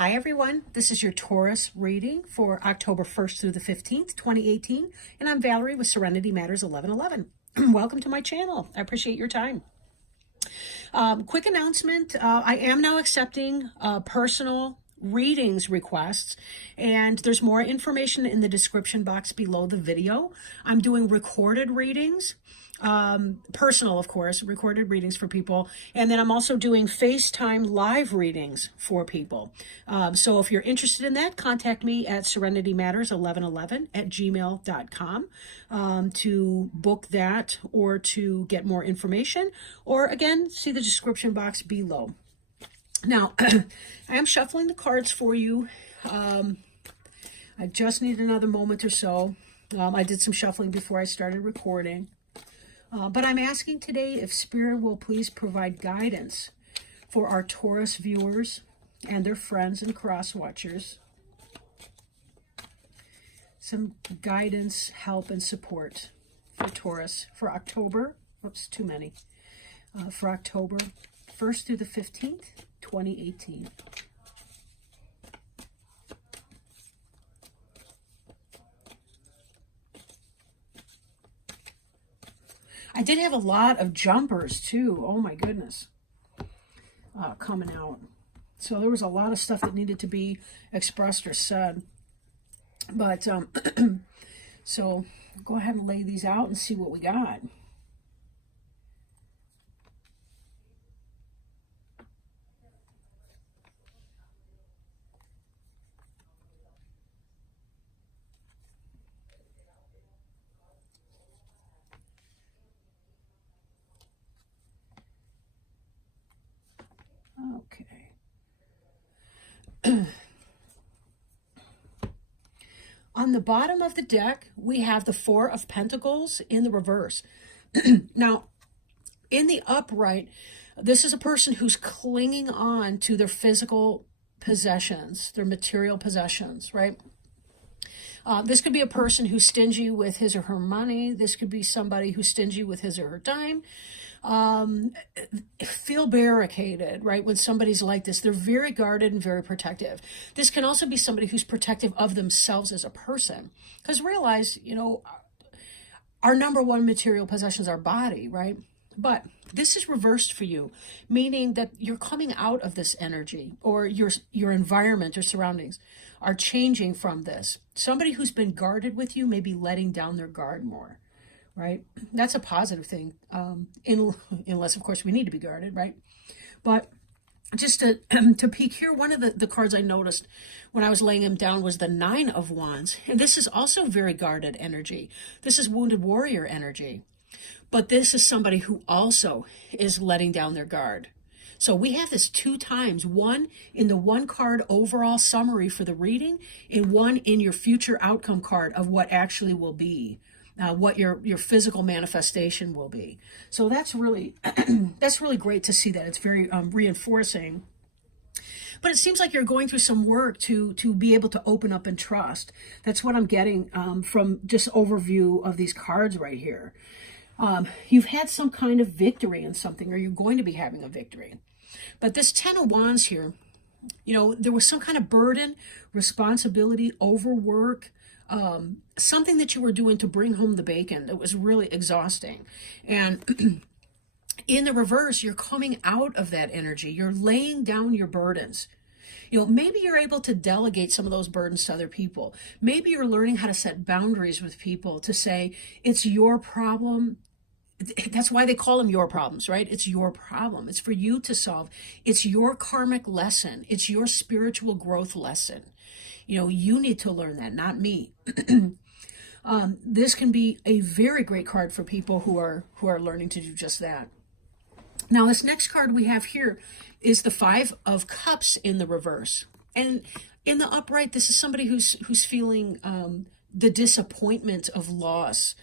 Hi everyone, this is your Taurus reading for October 1st through the 15th, 2018, and I'm Valerie with Serenity Matters 1111. Welcome to my channel. I appreciate your time. Quick announcement, I am now accepting personal readings requests, and there's more information in the description box below the video. I'm doing recorded readings, personal, of course, recorded readings for people. And then I'm also doing FaceTime live readings for people. So if you're interested in that, contact me at serenitymatters1111@gmail.com to book that or to get more information, or again, see the description box below. Now, I am shuffling the cards for you. I just need another moment or so. I did some shuffling before I started recording. But I'm asking today if Spirit will please provide guidance for our Taurus viewers and their friends and cross watchers. Some guidance, help, and support for Taurus for October. Oops, too many. For October 1st through the 15th, 2018. I did have a lot of jumpers too. Oh my goodness. Coming out. So there was a lot of stuff that needed to be expressed or said. But so go ahead and lay these out and see what we got. Okay. On the bottom of the deck, we have the Four of Pentacles in the reverse. Now, in the upright, this is a person who's clinging on to their physical possessions, their material possessions, right? This could be a person who's stingy with his or her money. This could be somebody who's stingy with his or her time. Feel barricaded, right? When somebody's like this, they're very guarded and very protective. This can also be somebody who's protective of themselves as a person. Because realize, you know, our number one material possession is our body, right? But this is reversed for you, meaning that you're coming out of this energy, or your environment or surroundings are changing from this. Somebody who's been guarded with you may be letting down their guard more, right? That's a positive thing, unless, of course, we need to be guarded, right? But just to, to peek here, one of the cards I noticed when I was laying them down was the Nine of Wands. And this is also very guarded energy. This is wounded warrior energy. But this is somebody who also is letting down their guard. So we have this two times, one in the one card overall summary for the reading, and one in your future outcome card of what actually will be, what your physical manifestation will be. So that's really, that's really great to see that. It's very reinforcing. But it seems like you're going through some work to be able to open up and trust. That's what I'm getting from just overview of these cards right here. You've had some kind of victory in something, or you're going to be having a victory. But this Ten of Wands here, you know, there was some kind of burden, responsibility, overwork, something that you were doing to bring home the bacon that was really exhausting. And in the reverse, you're coming out of that energy. You're laying down your burdens. You know, maybe you're able to delegate some of those burdens to other people. Maybe you're learning how to set boundaries with people to say, it's your problem. That's why they call them your problems, right? It's your problem. It's for you to solve. It's your karmic lesson. It's your spiritual growth lesson. You know, you need to learn that, not me. This can be a very great card for people who are learning to do just that. Now, this next card we have here is the Five of Cups in the reverse. And in the upright, this is somebody who's feeling the disappointment of loss.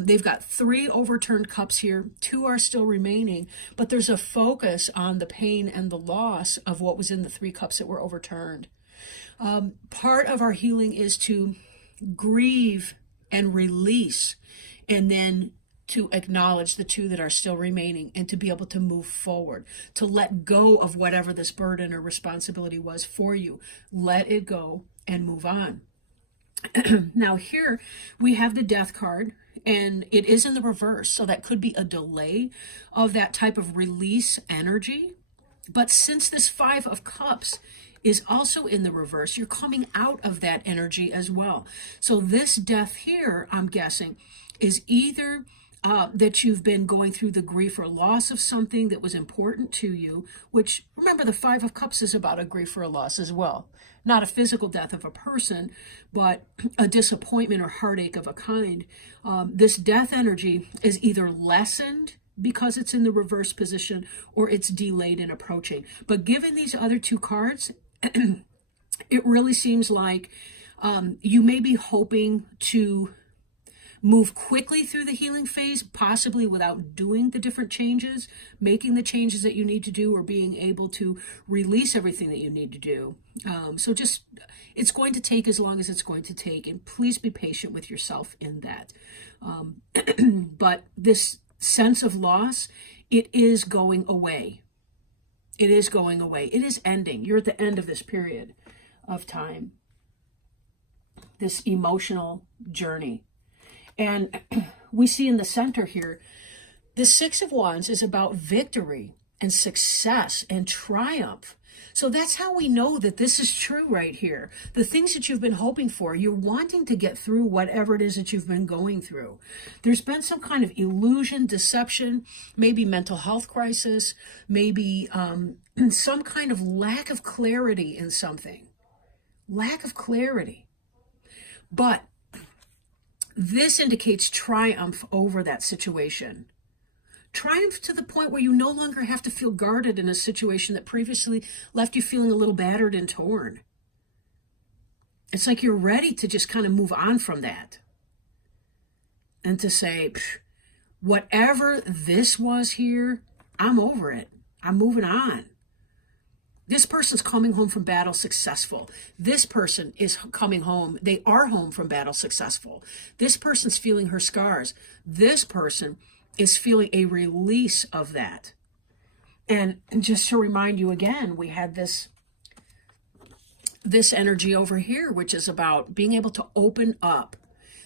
They've got 3 overturned cups here. 2 are still remaining, but there's a focus on the pain and the loss of what was in the 3 cups that were overturned. Part of our healing is to grieve and release, and then to acknowledge the two that are still remaining and to be able to move forward, to let go of whatever this burden or responsibility was for you. Let it go and move on. Now here we have the Death card, and it is in the reverse, so that could be a delay of that type of release energy. But since this Five of Cups is also in the reverse, you're coming out of that energy as well. So this Death here, I'm guessing, is either that you've been going through the grief or loss of something that was important to you, which, remember, the Five of Cups is about a grief or a loss as well. Not a physical death of a person, but a disappointment or heartache of a kind. This Death energy is either lessened because it's in the reverse position, or it's delayed in approaching. But given these other two cards, it really seems like you may be hoping to move quickly through the healing phase, possibly without doing the different changes, making the changes that you need to do, or being able to release everything that you need to do. So just, it's going to take as long as it's going to take, and please be patient with yourself in that. But this sense of loss, it is going away. It is going away. It is ending. You're at the end of this period of time, this emotional journey. And we see in the center here, the Six of Wands is about victory and success and triumph. So that's how we know that this is true right here. The things that you've been hoping for, you're wanting to get through whatever it is that you've been going through. There's been some kind of illusion, deception, maybe mental health crisis, maybe some kind of lack of clarity in something. Lack of clarity. But this indicates triumph over that situation. Triumph to the point where you no longer have to feel guarded in a situation that previously left you feeling a little battered and torn. It's like you're ready to just kind of move on from that. And to say, whatever this was here, I'm over it. I'm moving on. This person's coming home from battle successful. This person is coming home. They are home from battle successful. This person's feeling her scars. This person is feeling a release of that. And just to remind you again, we had this energy over here, which is about being able to open up,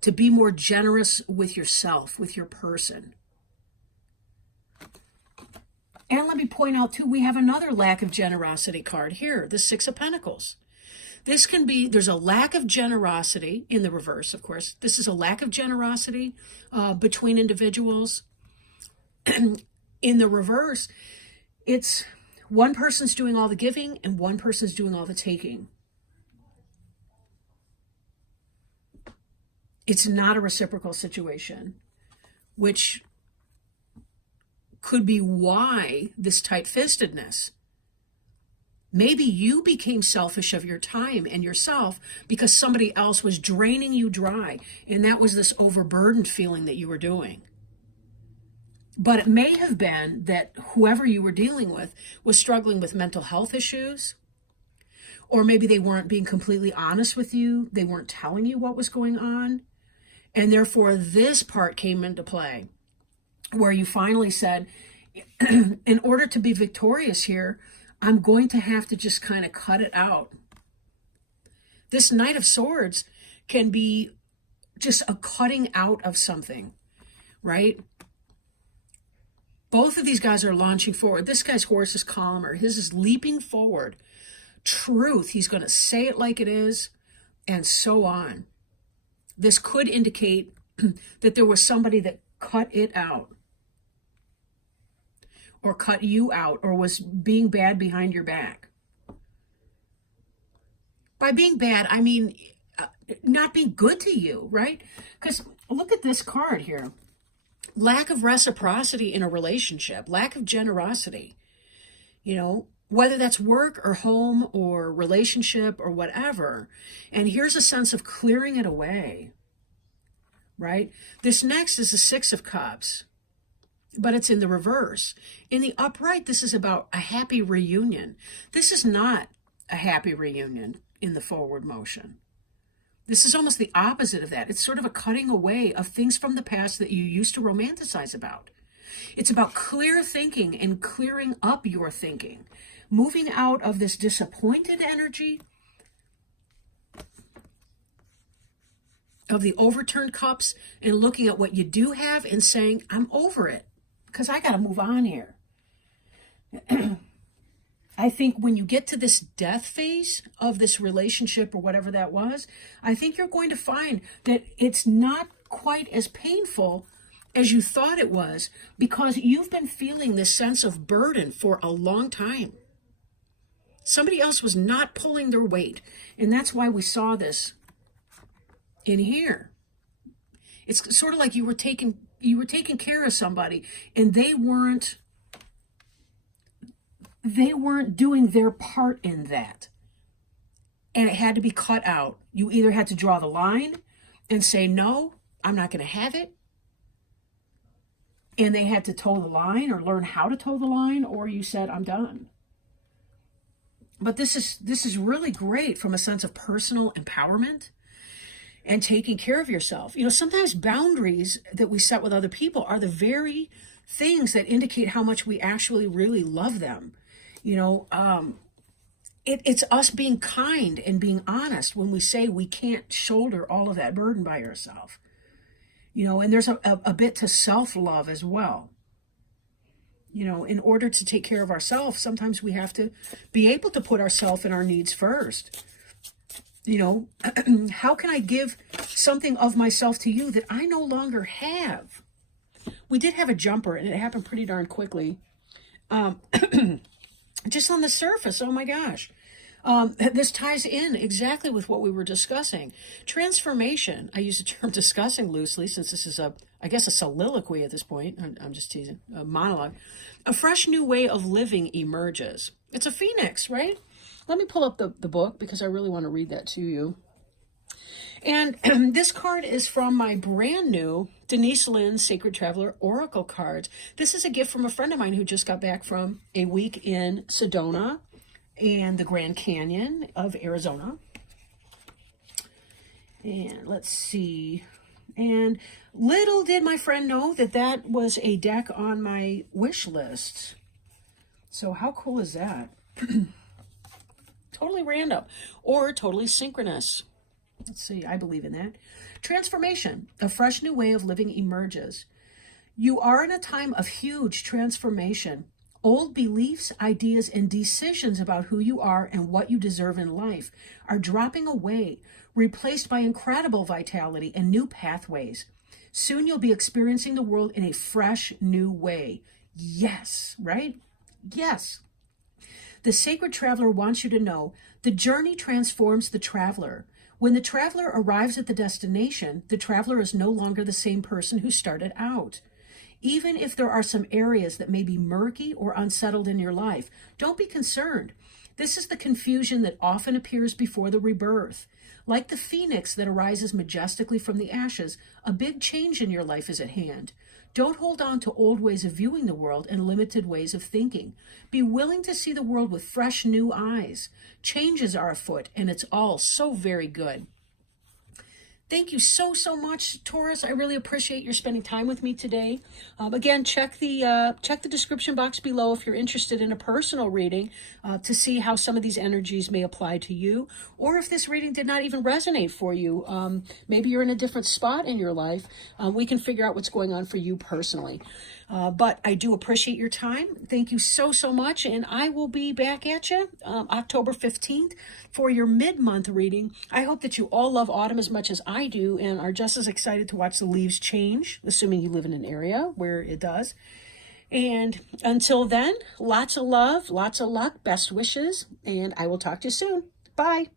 to be more generous with yourself, with your person. And let me point out, too, we have another lack of generosity card here, the Six of Pentacles. This can be, there's a lack of generosity in the reverse, of course. This is a lack of generosity between individuals. In the reverse, it's one person's doing all the giving and one person's doing all the taking. It's not a reciprocal situation, which could be why this tight-fistedness. Maybe you became selfish of your time and yourself because somebody else was draining you dry, and that was this overburdened feeling that you were doing. But it may have been that whoever you were dealing with was struggling with mental health issues, or maybe they weren't being completely honest with you. They weren't telling you what was going on, and therefore this part came into play, where you finally said, in order to be victorious here, I'm going to have to just kind of cut it out. This Knight of Swords can be just a cutting out of something, right? Both of these guys are launching forward. This guy's horse is calmer. His is leaping forward. Truth, he's going to say it like it is, and so on. This could indicate that there was somebody that cut it out, or cut you out, or was being bad behind your back. By being bad, I mean not being good to you, right? Because look at this card here. Lack of reciprocity in a relationship, lack of generosity, you know, whether that's work or home or relationship or whatever. And here's a sense of clearing it away, right? This next is the Six of Cups, but it's in the reverse. In the upright, this is about a happy reunion. This is not a happy reunion in the forward motion. This is almost the opposite of that. It's sort of a cutting away of things from the past that you used to romanticize about. It's about clear thinking and clearing up your thinking, moving out of this disappointed energy, of the overturned cups, and looking at what you do have and saying, I'm over it because I got to move on here. I think when you get to this death phase of this relationship or whatever that was, I think you're going to find that it's not quite as painful as you thought it was, because you've been feeling this sense of burden for a long time. Somebody else was not pulling their weight, and that's why we saw this in here. It's sort of like you were taking care of somebody, and they weren't doing their part in that. And it had to be cut out. You either had to draw the line and say, no, I'm not going to have it. And they had to toe the line or learn how to toe the line, or you said, I'm done. But this is really great from a sense of personal empowerment and taking care of yourself. You know, sometimes boundaries that we set with other people are the very things that indicate how much we actually really love them. You know, it's us being kind and being honest when we say we can't shoulder all of that burden by ourselves. You know, and there's a bit to self-love as well. You know, in order to take care of ourselves, sometimes we have to be able to put ourselves and our needs first. You know, how can I give something of myself to you that I no longer have? We did have a jumper, and it happened pretty darn quickly. Just on the surface, oh my gosh. This ties in exactly with what we were discussing. Transformation, I use the term discussing loosely since this is I guess a soliloquy at this point. I'm just teasing, a monologue. A fresh new way of living emerges. It's a phoenix, right? Let me pull up the book because I really want to read that to you. And this card is from my brand new Denise Lynn Sacred Traveler Oracle cards. This is a gift from a friend of mine who just got back from a week in Sedona and the Grand Canyon of Arizona. And let's see. And little did my friend know that that was a deck on my wish list. So how cool is that? Totally random or totally synchronous. Let's see, I believe in that. Transformation, a fresh new way of living emerges. You are in a time of huge transformation. Old beliefs, ideas, and decisions about who you are and what you deserve in life are dropping away, replaced by incredible vitality and new pathways. Soon you'll be experiencing the world in a fresh new way. Yes, right? Yes. The Sacred Traveler wants you to know the journey transforms the traveler. When the traveler arrives at the destination, the traveler is no longer the same person who started out. Even if there are some areas that may be murky or unsettled in your life, don't be concerned. This is the confusion that often appears before the rebirth. Like the phoenix that arises majestically from the ashes, a big change in your life is at hand. Don't hold on to old ways of viewing the world and limited ways of thinking. Be willing to see the world with fresh new eyes. Changes are afoot, and it's all so very good. Thank you so much, Taurus. I really appreciate your spending time with me today. Again, check the description box below if you're interested in a personal reading to see how some of these energies may apply to you, or if this reading did not even resonate for you. Maybe you're in a different spot in your life. We can figure out what's going on for you personally. But I do appreciate your time. Thank you so much, and I will be back at you October 15th for your mid-month reading. I hope that you all love autumn as much as I do and are just as excited to watch the leaves change, assuming you live in an area where it does. And until then, lots of love, lots of luck, best wishes, and I will talk to you soon. Bye.